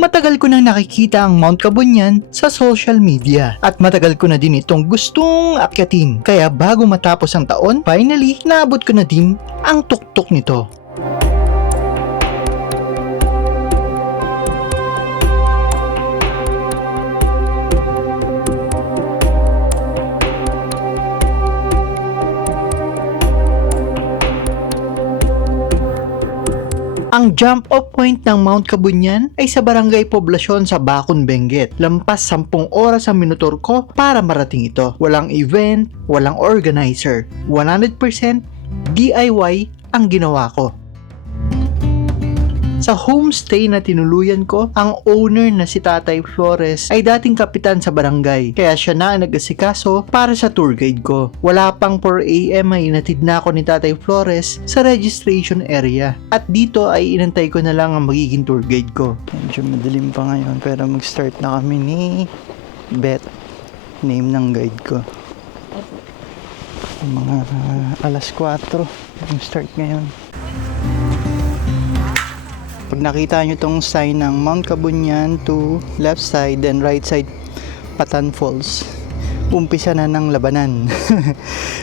Matagal ko nang nakikita ang Mount Kabunyan sa social media at matagal ko na din itong gustong akyatin. Kaya bago matapos ang taon, finally, naabot ko na din ang tuktok nito. Ang jump-off point ng Mount Kabunyan ay sa Barangay Poblasyon sa Bacon, Benguet. Lampas 10 oras ang minutor ko para marating ito. Walang event, walang organizer. 100% DIY ang ginawa ko. Sa homestay na tinuluyan ko, ang owner na si Tatay Flores ay dating kapitan sa barangay, kaya siya na ang nag-asikaso para sa tour guide ko. Wala pang 4 AM ay inatid na ako ni Tatay Flores sa registration area, at dito ay inantay ko na lang ang magiging tour guide ko. Medyo madilim pa ngayon pero mag-start na kami ni Beth, name ng guide ko. Mga alas 4 ang start ngayon. Pag nakita nyo tong sign ng Mount Kabunyan to left side and right side Patan Falls, umpisa na ng labanan.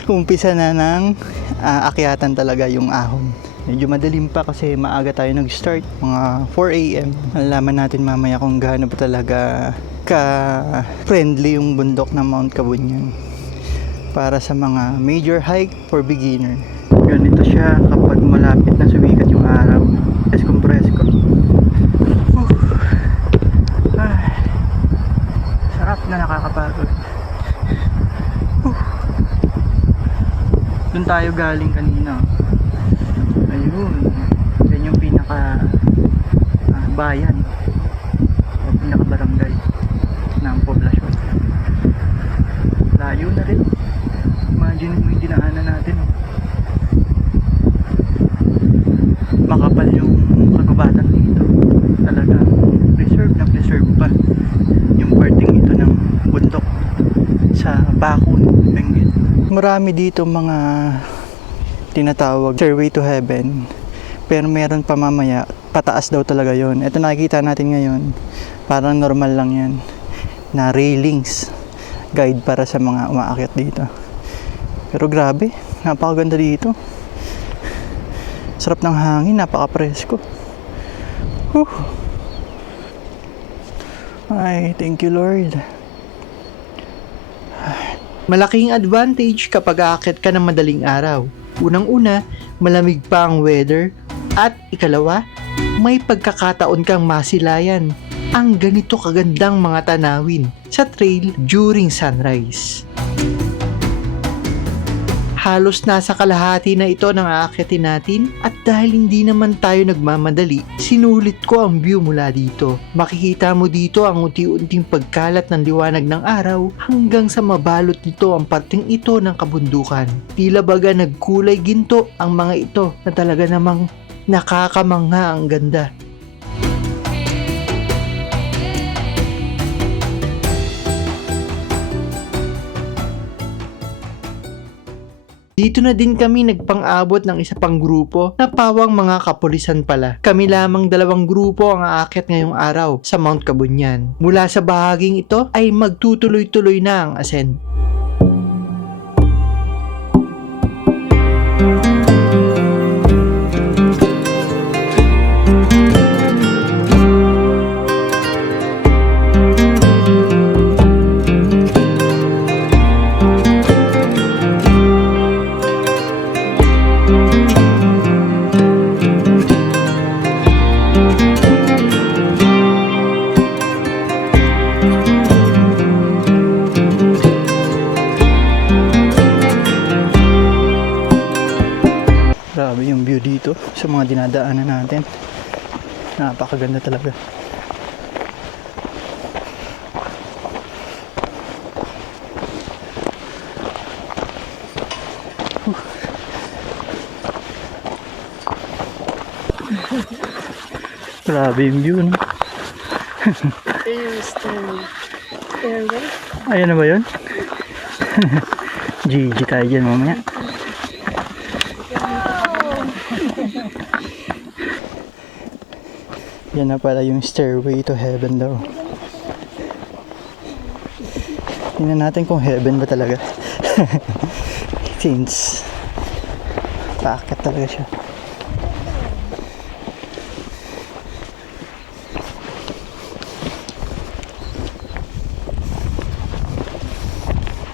Umpisa na ng akyatan talaga yung ahon. Medyo madalim pa kasi maaga tayo nag-start, mga 4 AM. Malalaman natin mamaya kung gaano pa talaga ka-friendly yung bundok ng Mount Kabunyan para sa mga major hike for beginner. Ganito siya kapag malapit na sumikat yung araw. Presko. Sarap na, nakakapagod. Doon tayo galing kanina. Ayun. Yan yung pinaka bayan o pinaka barangay ng poblasyon. Layo na rin. Imagine mo yung dinaanan natin. Makapal yung kagubatan dito. Talaga preserve pa yung parting ito ng bundok sa Bacon, Benguet. Marami dito mga tinatawag stairway to heaven, pero meron pa mamaya pataas daw talaga yon. Ito nakikita natin ngayon, parang normal lang yan na railings, guide para sa mga umaakyat dito. Pero grabe, napakaganda dito. Sarap ng hangin, napaka-presko. Ay, thank you Lord. Malaking advantage kapag aakyat ka ng madaling araw. Unang-una, malamig pa ang weather. At ikalawa, may pagkakataon kang masilayan ang ganito kagandang mga tanawin sa trail during sunrise. Halos nasa kalahati na ito ng aakyatin natin, at dahil hindi naman tayo nagmamadali, sinulit ko ang view mula dito. Makikita mo dito ang unti-unting pagkalat ng liwanag ng araw hanggang sa mabalot nito ang parting ito ng kabundukan. Tila baga nagkulay ginto ang mga ito na talaga namang nakakamangha ang ganda. Dito na din kami nagpang-abot ng isa pang grupo na pawang mga kapulisan pala. Kami lamang 2 grupo ang aakyat ngayong araw sa Mount Kabunyan. Mula sa bahaging ito ay magtutuloy-tuloy na ang ascent. Grabe yung view dito sa mga dinadaanan natin. Napakaganda talaga. Grabe yung view, no? Ayan na ba yun? GG tayo dyan mamaya. Yan na pala yung stairway to heaven daw. Tingnan natin kung heaven ba talaga. Since paakyat talaga siya.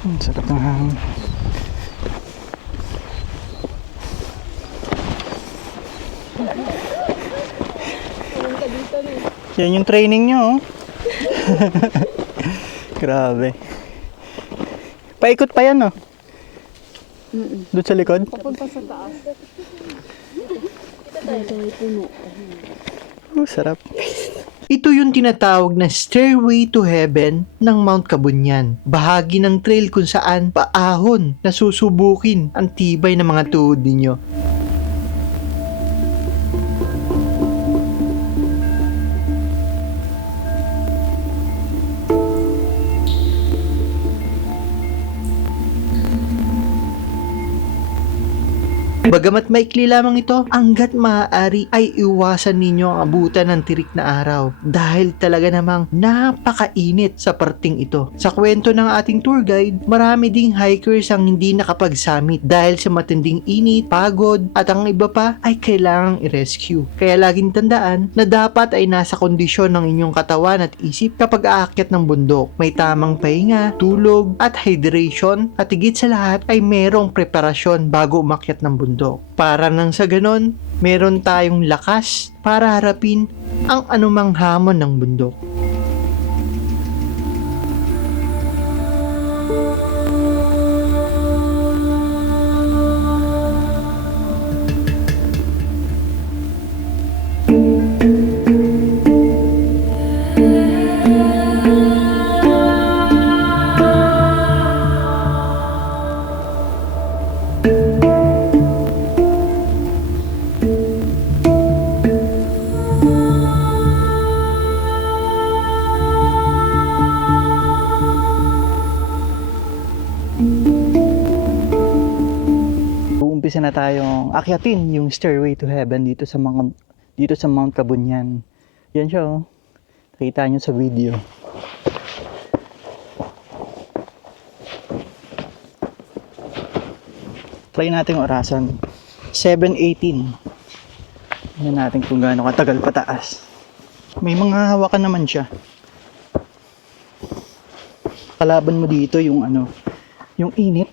Ang sarap ng hangin. Yan yung training nyo, oh. Grabe. Paikot pa yan, oh. Doon sa likod? Papunta sa taas. Sarap. Ito yung tinatawag na Stairway to Heaven ng Mount Kabunyan. Bahagi ng trail kung saan paahon na susubukin ang tibay ng mga tuhod ninyo. Bagamat maikli lamang ito, hanggat maaari ay iwasan ninyo ang abutan ng tirik na araw dahil talaga namang napakainit sa parting ito. Sa kwento ng ating tour guide, marami ding hikers ang hindi nakapag-summit dahil sa matinding init, pagod, at ang iba pa ay kailangang i-rescue. Kaya laging tandaan na dapat ay nasa kondisyon ng inyong katawan at isip kapag aakyat ng bundok. May tamang pahinga, tulog, at hydration, at higit sa lahat ay merong preparasyon bago umakyat ng bundok. Para nang sa ganon, meron tayong lakas para harapin ang anumang hamon ng bundok. Umpisa na tayong akyatin yung stairway to heaven dito sa Mount Kabunyan. Yan siya, oh. Nakita nyo sa video. Try natin yung orasan. 7:18. Tingnan natin kung gaano katagal pataas. May mga hawakan naman siya. Kalaban mo dito yung yung init.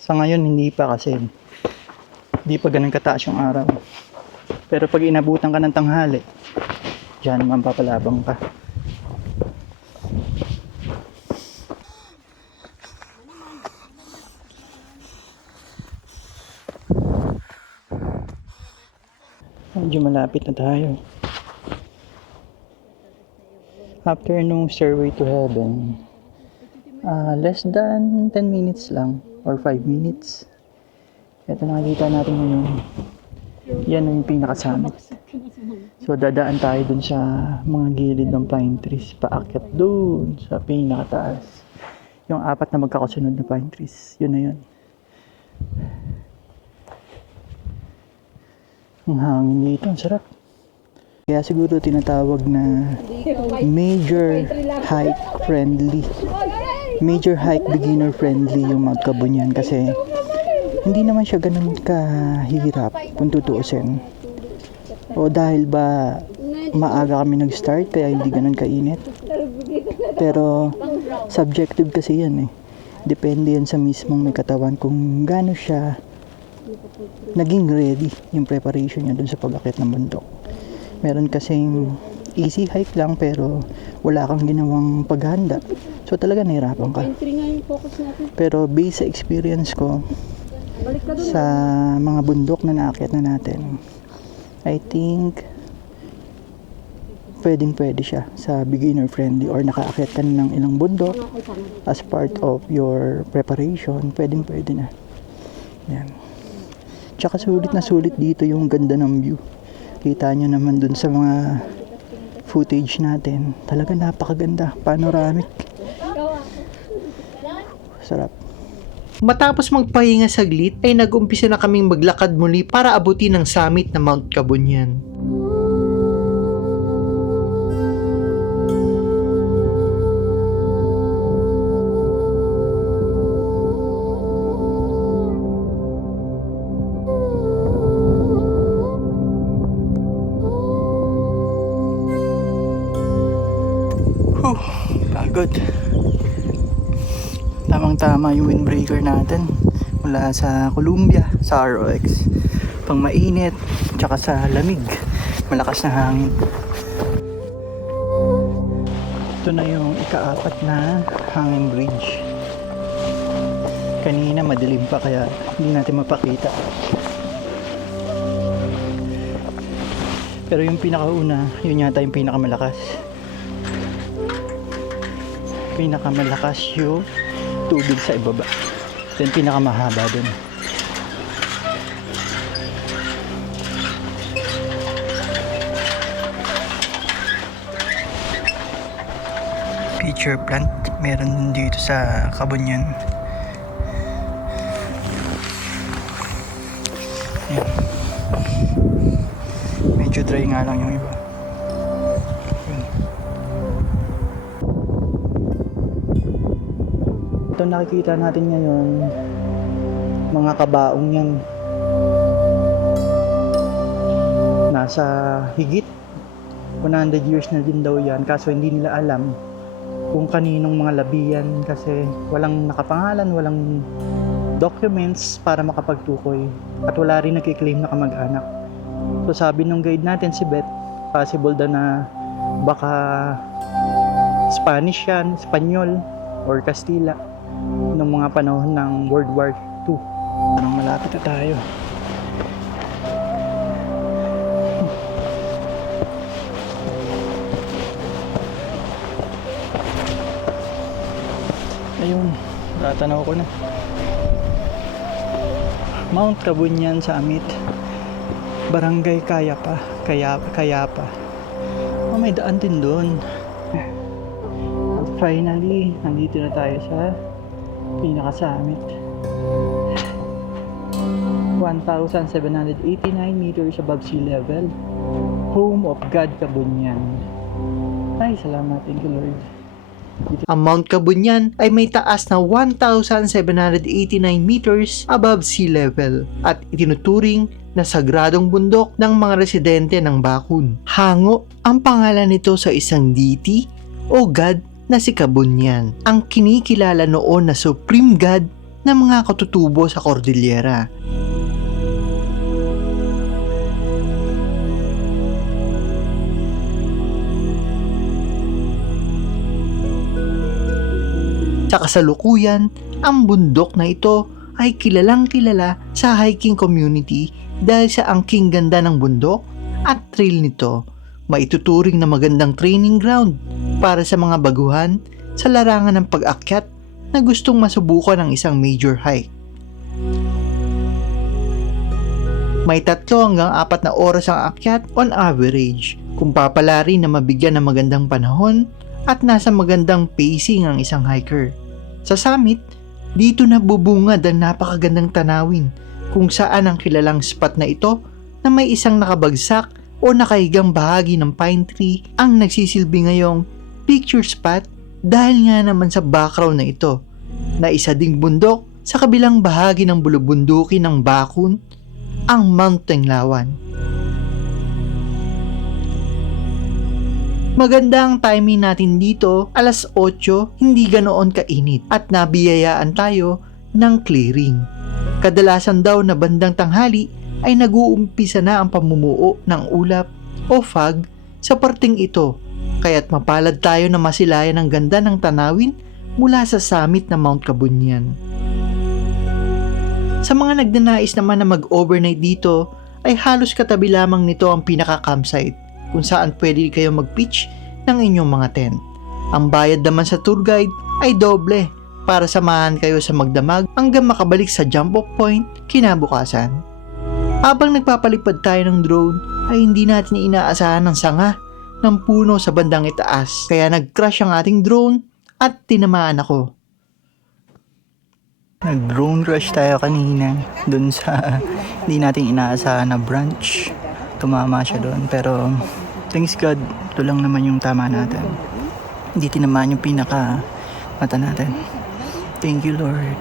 Sa ngayon hindi pa kasi hindi pa ganun kataas yung araw. Pero pag inabutan ka ng tanghali, diyan naman papalabang ka. Medyo malapit na tayo. After nung stairway to heaven, less than 10 minutes lang or 5 minutes. Ito nakikita natin ngayon. Yan yung pinakasummit. So dadaan tayo dun sa mga gilid ng pine trees. Paakyat dun sa pinakataas. Yung apat na magkakasunod na pine trees. Yun na yun. Ang hangin dito. Ang sarap. Kaya siguro tinatawag na major hike friendly. Major hike beginner friendly yung Mount Kabunyan kasi hindi naman siya ganun kahirap kung tutuusin. O dahil ba maaga kami nag-start kaya hindi ganun kainit. Pero subjective kasi yan eh. Depende yan sa mismong may katawan kung gaano siya naging ready yung preparation niya dun sa pag-akyat ng bundok. Meron kasing easy hike lang pero wala kang ginawang paghanda. So talaga nahirapan ka. Pero based sa experience ko sa mga bundok na naakyat na natin, I think pwede siya sa beginner friendly or nakaakyat ka ng ilang bundok as part of your preparation, pwede na. Yan. Tsaka sulit na sulit dito yung ganda ng view. Kita nyo naman dun sa mga footage natin. Talaga napakaganda. Panoramic. Sarap. Matapos magpahinga saglit ay nag-umpisa na kaming maglakad muli para abutin ang summit ng Mount Kabunyan. Good. Tamang-tama yung windbreaker natin mula sa Columbia, sa ROX. Pang mainit, tsaka sa lamig. Malakas na hangin. Ito na yung ika-4 na hangin bridge. Kanina madilim pa kaya hindi natin mapakita. Pero yung pinakauna, yun yata yung pinakamalakas. Pinakamalakas yung tubig sa ibaba. Then pinakamahaba dun. Pitcher plant meron dito sa Kabunyan. Yan. Medyo dry nga lang yung iba. Yun. Ito nakikita natin ngayon, mga kabaong yan. Nasa higit 100 years na din daw yan, kaso hindi nila alam kung kaninong mga labi yan kasi walang nakapangalan, walang documents para makapagtukoy at wala rin nagkiklaim na kamag-anak. So sabi nung guide natin si Beth, possible daw na baka Spanish yan, Espanyol or Kastila noong mga panahon ng World War II. Anong malapit na tayo. Ayun, natanaw ko na. Mount Kabunyan Summit. Barangay Kayapa. Oh, may daan din doon. At finally, nandito na tayo sa pinaka-summit. 1,789 meters above sea level. Home of God Kabunyan. Ay, salamat. Thank you, Lord. Ang Mount Kabunyan ay may taas na 1,789 meters above sea level at itinuturing na sagradong bundok ng mga residente ng Bakun. Hango ang pangalan nito sa isang deity o god na si Kabunyan, ang kinikilala noon na supreme god ng mga katutubo sa Cordillera. Sa kasalukuyan, ang bundok na ito ay kilalang kilala sa hiking community dahil sa angking ganda ng bundok at trail nito. Maituturing na magandang training ground para sa mga baguhan sa larangan ng pag-akyat na gustong masubukan ng isang major hike. May 3 hanggang 4 na oras ang akyat on average kung papalari na mabigyan ng magandang panahon at nasa magandang pacing ang isang hiker. Sa summit, dito nabubungad ang napakagandang tanawin kung saan ang kilalang spot na ito na may isang nakabagsak o nakahigang bahagi ng pine tree ang nagsisilbi ngayong picture spot dahil nga naman sa background na ito na isa ding bundok sa kabilang bahagi ng bulubundukin ng Bakun, ang Mount Tenglawan. Maganda ang timing natin dito, alas 8, hindi ganoon kainit at nabiyayaan tayo ng clearing. Kadalasan daw na bandang tanghali ay nag-uumpisa na ang pamumuo ng ulap o fog sa parting ito, kaya't mapalad tayo na masilayan ang ganda ng tanawin mula sa summit ng Mount Kabunyan. Sa mga nagnanais naman na mag-overnight dito, ay halos katabi lamang nito ang pinaka-campsite kung saan pwede kayo mag-pitch ng inyong mga tent. Ang bayad naman sa tour guide ay doble para samahan kayo sa magdamag hanggang makabalik sa jump-off point kinabukasan. Habang nagpapalipad tayo ng drone ay hindi natin inaasahan ng sanga ng puno sa bandang itaas kaya nag-crash ang ating drone at tinamaan ako. Nag-drone rush tayo kanina dun sa hindi natin inaasahan na branch. Tumama siya doon pero thanks God, ito lang naman yung tama natin. Hindi tinamaan yung pinaka mata natin. Thank you, Lord.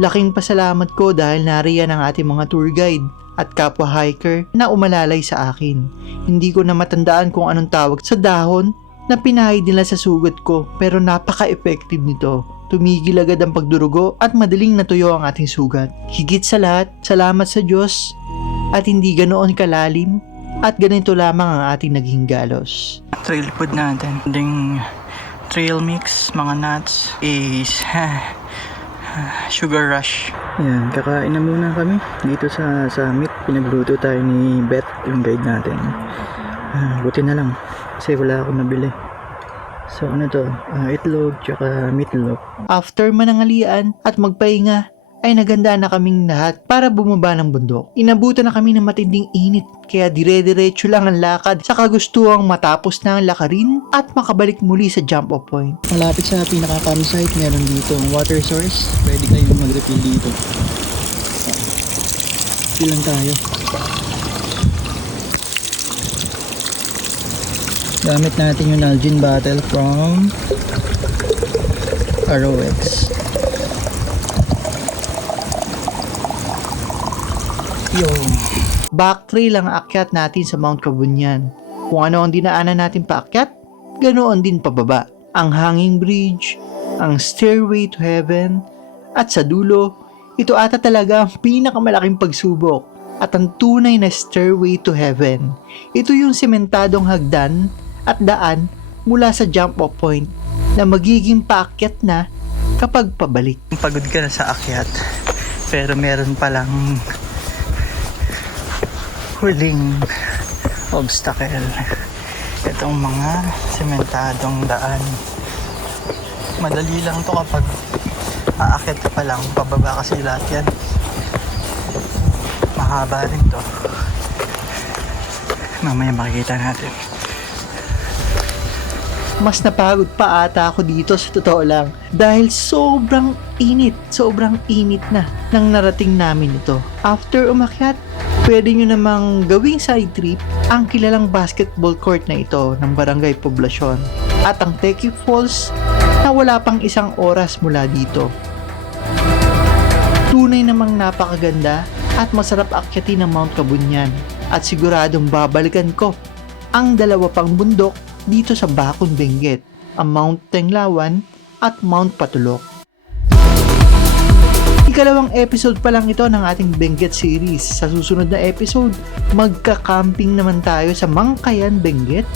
Laking pasalamat ko dahil nariyan ang ating mga tour guide at kapwa hiker na umalalay sa akin. Hindi ko na matandaan kung anong tawag sa dahon na pinahid nila sa sugat ko, pero napaka-effective nito. Tumigil agad ang pagdurugo at madaling natuyo ang ating sugat. Higit sa lahat, salamat sa Diyos at hindi ganoon kalalim at ganito lamang ang ating naging galos. Trail food natin. Ding trail mix, mga nuts is sugar rush. Yan, kakain na muna kami dito sa summit. Pinagluto tayo ni Beth, yung guide natin. Buti na lang kasi wala akong nabili. So ano to, itlog tsaka meatloaf. After manangalian at magpahinga, ay naganda na kaming lahat para bumaba ng bundok. Inabutan na kami ng matinding init, kaya dire-diretso lang ang lakad sa kagustuhang matapos na ang lakarin at makabalik muli sa jump off point. Malapit sa pinaka-campsite, meron dito ang water source. Pwede kayong mag-refill dito. Fill lang tayo. Gamit natin yung Nalgene bottle from ROX. Backtrail ang aakyat natin sa Mount Kabunyan. Kung ano ang dinaanan natin paakyat, ganoon din pababa. Ang hanging bridge, ang stairway to heaven, at sa dulo, ito ata talaga ang pinakamalaking pagsubok at ang tunay na stairway to heaven. Ito yung sementadong hagdan at daan mula sa jump off point na magiging paakyat na kapag pabalik. Pagod ka na sa akyat, pero meron palang huling obstacle. Itong mga sementadong daan. Madali lang to kapag aakyat ka pa lang, pababa kasi lahat yan. Mahaba rin to. Mamaya makikita natin. Mas napagod pa ata ako dito sa totoo lang dahil sobrang init na nang narating namin ito. After umakyat, pwede nyo namang gawing side trip ang kilalang basketball court na ito ng Barangay Poblacion at ang Teki Falls na wala pang isang oras mula dito. Tunay namang napakaganda at masarap akyatin ng Mount Kabunyan at siguradong babalikan ko ang dalawa pang bundok dito sa Bacon, Benguet, ang Mount Tenglawan at Mount Patulok. Ikalawang episode pa lang ito ng ating Benguet series. Sa susunod na episode, magka-camping naman tayo sa Mangkayan, Benguet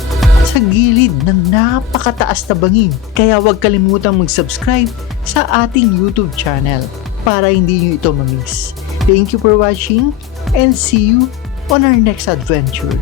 sa gilid ng napakataas na bangin. Kaya huwag kalimutang mag-subscribe sa ating YouTube channel para hindi nyo ito mamiss. Thank you for watching and see you on our next adventure.